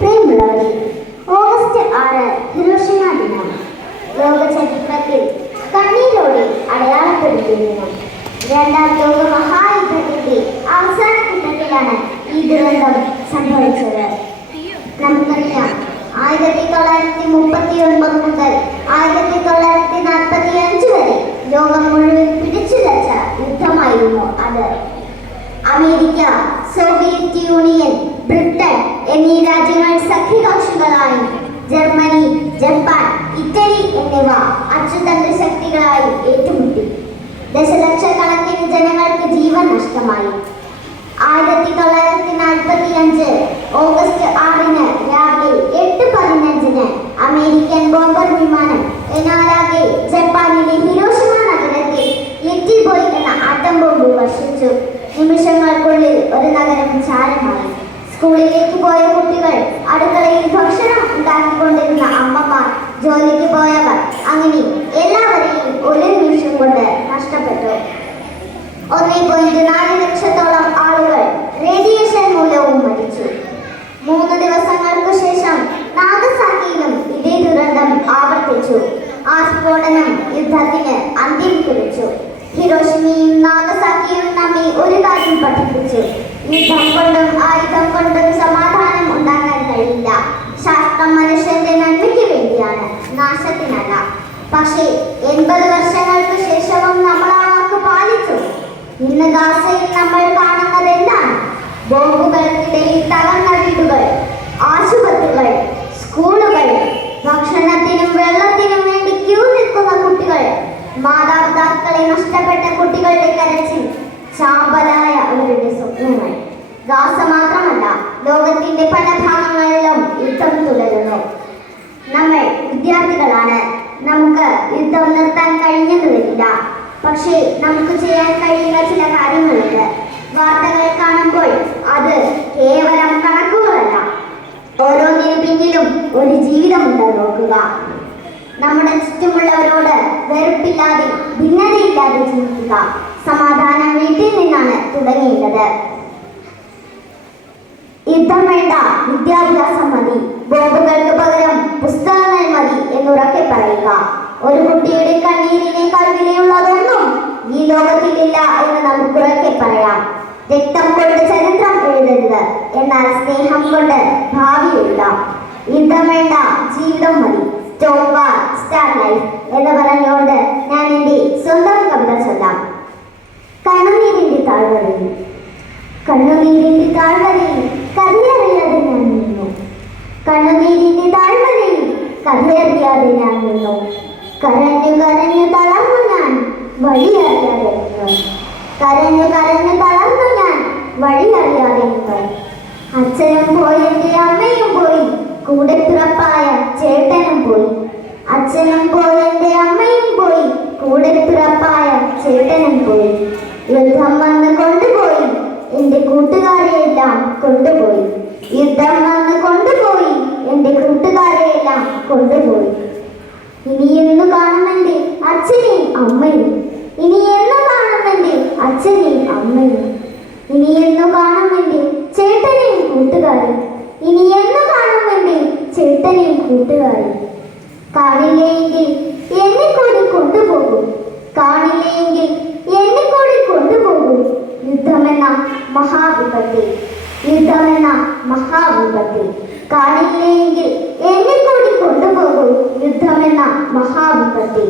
പ്രിയമുള്ളവരെ, August 6 Hiroshima ദിനം. ലോക ചരിത്രത്തിൽ കണ്ണീരോടെ അടയാളപ്പെടുത്തിയ ദിനം. രണ്ടാം ലോക മഹായുദ്ധത്തിന്റെ അവസാന ഘട്ടത്തിലാണ് ഈ ദുരന്തം സംഭവിച്ചത്. നമുക്കറിയാം, 1939 മുതൽ 1945 വരെ ലോകം മുഴുവൻ പിടിച്ചുലച്ച യുദ്ധമായിരുന്നു അത്. അമേരിക്ക, സോവിയറ്റ് യൂണിയൻ, ബ്രിട്ടൻ എന്നീ രാജ്യങ്ങൾ സഖ്യകക്ഷികളായും ജർമ്മനി, ജപ്പാൻ, ഇറ്റലി എന്നിവ അച്ചുതണ്ട് ശക്തികളായി ഏറ്റുമുട്ടി. ദശലക്ഷക്കണക്കിന് ജനങ്ങൾക്ക് ജീവൻ നഷ്ടമായി. 1945 ഓഗസ്റ്റ് 6 രാവിലെ 8:15 അമേരിക്കൻ ബോംബർ വിമാനം എന്നാലാകെ ജപ്പാനിലെ ഹിരോഷിമ നഗരത്തിൽ ലിറ്റിൽ ബോയ് എന്ന ആറ്റം ബോംബ് വർഷിച്ചു. നിമിഷങ്ങൾക്കുള്ളിൽ ഒരു നഗരം ചാരമായി. സ്കൂളിലേക്ക് പോയ കുട്ടികൾ, അടുക്കളയിൽ ഭക്ഷണം ഉണ്ടാക്കിക്കൊണ്ടിരുന്ന അമ്മമാർ, ജോലിക്ക് പോയവർ, അങ്ങനെ എല്ലാവരെയും ഒരു നിമിഷം കൊണ്ട് നഷ്ടപ്പെട്ടു. 1.4 ലക്ഷത്തോളം ആളുകൾ റേഡിയേഷൻ മൂലവും മരിച്ചു. 3 ദിവസങ്ങൾക്ക് ശേഷം നാഗസാക്കിയിലും ഇതേ ദുരന്തം ആവർത്തിച്ചു. ആ സ്ഫോടനം യുദ്ധത്തിന് അന്ത്യം കുറിച്ചു. ഹിരോഷിമയും നാഗസാക്കിയും നമ്മെ ഒരു കാര്യം പഠിപ്പിച്ചു: യുദ്ധം കൊണ്ടും ആയുധം കൊണ്ടും സമാധാനം ഉണ്ടാക്കാൻ കഴിയില്ല. ശാസ്ത്രം മനുഷ്യന്റെ നന്മയ്ക്ക് വേണ്ടിയാണ്, നാശത്തിനല്ല. പക്ഷേ 80 വർഷങ്ങൾക്ക് ശേഷവും നമ്മൾ ആ വാക്ക് പാലിച്ചു. ഇന്ന് ഗാസയിൽ നമ്മൾ കാണുന്നത് എന്താണ്? ബോംബുകൾക്കിടയിൽ തകർന്ന വീടുകൾ, ആശുപത്രികൾ, സ്കൂളുകൾ, ഭക്ഷണത്തിനും വെള്ളത്തിനും വേണ്ടി ക്യൂ നിൽക്കുന്ന കുട്ടികൾ, മാതാപിതാക്കളെ നഷ്ടപ്പെട്ട കുട്ടികളുടെ കരച്ചിൽ, ചാമ്പലായ അവരുടെ സ്വപ്നങ്ങൾ. ഗാസ മാത്രമല്ല, ലോകത്തിന്റെ പല ഭാഗങ്ങളിലും യുദ്ധം തുടരുന്നു. നമ്മൾ വിദ്യാർത്ഥികളാണ്. നമുക്ക് യുദ്ധം നിർത്താൻ കഴിഞ്ഞെന്ന് വരില്ല. പക്ഷേ നമുക്ക് ചെയ്യാൻ കഴിയുന്ന ചില കാര്യങ്ങളുണ്ട്. വാർത്തകൾ കാണുമ്പോൾ അത് കേവലം കണക്കുകളല്ല, ഓരോന്നിനു പിന്നിലും ഒരു ജീവിതമുണ്ടെന്ന് നോക്കുക. നമ്മുടെ ചുറ്റുമുള്ളവരോട് വെറുപ്പില്ലാതെ, ഭിന്നതയില്ലാതെ ജീവിക്കുക. സമാധാനം വീട്ടിൽ നിന്നാണ് തുടങ്ങേണ്ടത്. യുദ്ധം വേണ്ട, വിദ്യാഭ്യാസം മതി, ബോംബുകൾക്ക് പകരം പുസ്തകങ്ങൾ മതി എന്നുറക്കെ പറയുക. ഒരു കുട്ടിയുടെ കണ്ണീരിനേക്കാൾ വിലയുള്ളതൊന്നും ഈ ലോകത്തിലില്ല എന്ന് നമുക്കുറക്കെ പറയാം. രക്തം കൊണ്ട് ചരിത്രം എഴുതരുത്, എന്നാൽ സ്നേഹം കൊണ്ട് ഭാവി എഴുതാം. യുദ്ധം വേണ്ട, ജീവിതം മതി, സ്റ്റോപ്പ് വാർ, സ്റ്റാർട്ട് ലൈഫ് എന്ന് പറഞ്ഞുകൊണ്ട് ഞാൻ എൻ്റെ സ്വന്തം കവിത ചൊല്ലാം. കണ്ണുനീരിന്റെ താഴ്വരയിൽ, കണ്ണുനീരിന്റെ താഴ്വരയിൽ കഥയറിയാതെ ഞാൻ നിന്നു. കണ്ണുനീരിന്റെ താഴ്വരയിൽ കഥയറിയാതെ ഞാൻ നിന്നു. കരഞ്ഞു കരഞ്ഞു തളർന്നു ഞാൻ വഴിയറിയാതെ നിന്നു. കരഞ്ഞു കരഞ്ഞു തളർന്നു ഞാൻ വഴിയറിയാതെ നിന്നു. അച്ഛനും പോയി, എൻ്റെ അമ്മയും പോയി, കൂടെ പിറപ്പായ ചേട്ടനും പോയി. അച്ഛനും പോയി, എൻ്റെ അമ്മയും പോയി, കൂടെ പിറപ്പായ ചേട്ടനും പോയി. യുദ്ധം വന്ന് കൊണ്ടുപോയി, എൻ്റെ കൂട്ടുകാരെയെല്ലാം കൊണ്ടുപോയി. യുദ്ധം വന്ന് കൊണ്ടുപോയി, എൻ്റെ കൂട്ടുകാരെയെല്ലാം കൊണ്ടുപോയി. ഇനി എന്ന് കാണുമെന്റെ അച്ഛനെയും അമ്മയും, ഇനി എന്ന് കാണുമെന്റെ അച്ഛനെയും അമ്മയും, ഇനി എന്ന് കാണുമെന്റെ ചേട്ടനെയും കൂട്ടുകാരും, ഇനി എന്ന് കാണുമെന്റെ ചേട്ടനെയും കൂട്ടുകാരും. കാണില്ലെങ്കിൽ എന്നെ കൂടി കൊണ്ടുപോകും, കാണില്ലെങ്കിൽ എന്നെ കൂടി കൊണ്ടുപോകും. യുദ്ധമെന്ന മഹാവിപത്തിൽ, യുദ്ധമെന്ന മഹാവിപത്തിൽ. കാണില്ലെങ്കിൽ എന്നെ കൂടി കൊണ്ടുപോകും യുദ്ധമെന്ന മഹാവിപത്തിൽ.